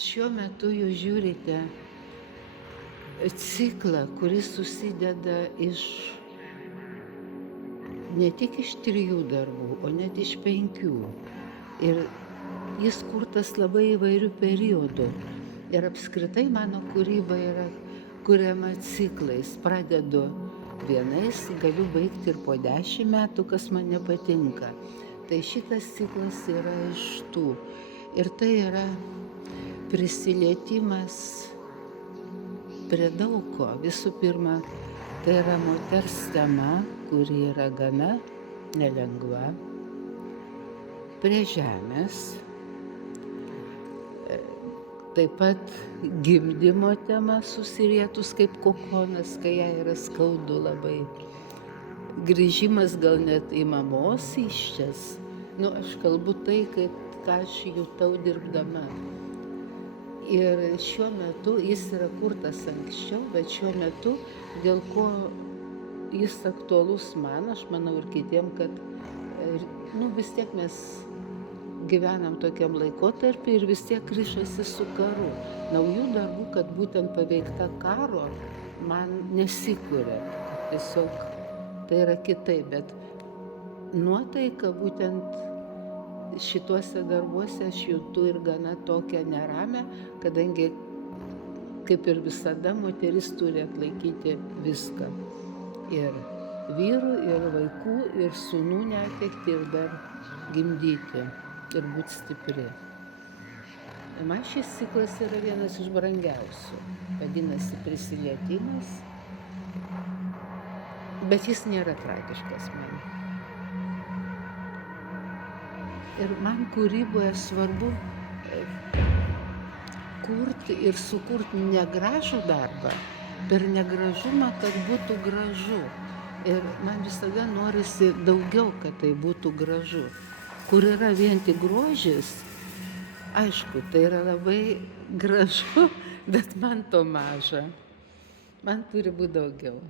šiuo metu jūs žiūrite ciklą, kuris susideda ne tik iš 3 darbų, o net iš 5. Ir jis kurtas labai įvairių periodų. Ir apskritai mano kūryba yra kuriama ciklais. Pradedu vienais, galiu baigti ir po 10 metų, kas man nepatinka. Tai šitas ciklas yra iš tų. Ir tai yra prisilietimas prie daug ko. Visų pirma, tai yra moters tema, kuri yra gana nelengva, prie žemės, taip pat gimdymo tema susirietus kaip kokonas, kai jai yra skaudu labai. Grįžimas gal net į mamos įsčias. Aš kalbu tai, ką aš jutau dirbdama. Ir šiuo metu jis yra kurtas anksčiau, bet šiuo metu, dėl ko jis aktualus man, aš manau ir kitiem, kad vis tiek mes gyvenam tokiam laikotarpį ir vis tiek rišasi su karu. Naujų darbų, kad būtent paveikta karo, man nesikuria. Tiesiog tai yra kitaip, bet nuotaika būtent šituose darbuose aš jutu ir gana tokią neramę, kadangi, kaip ir visada, moteris turi atlaikyti viską. Ir vyrų, ir vaikų, ir sūnų netekti, ir dar gimdyti, ir būti stipri. Man šis ciklas yra vienas iš brangiausių. Vadinasi prisilietimas, bet jis nėra tragiškas man. Ir man kūryboje svarbu kurti ir sukurti negražų darbą, per negražumą, kad būtų gražu. Ir man visada norisi daugiau, kad tai būtų gražu. Kur yra vien tik grožis, aišku, tai yra labai gražu, bet man to maža. Man turi būti daugiau.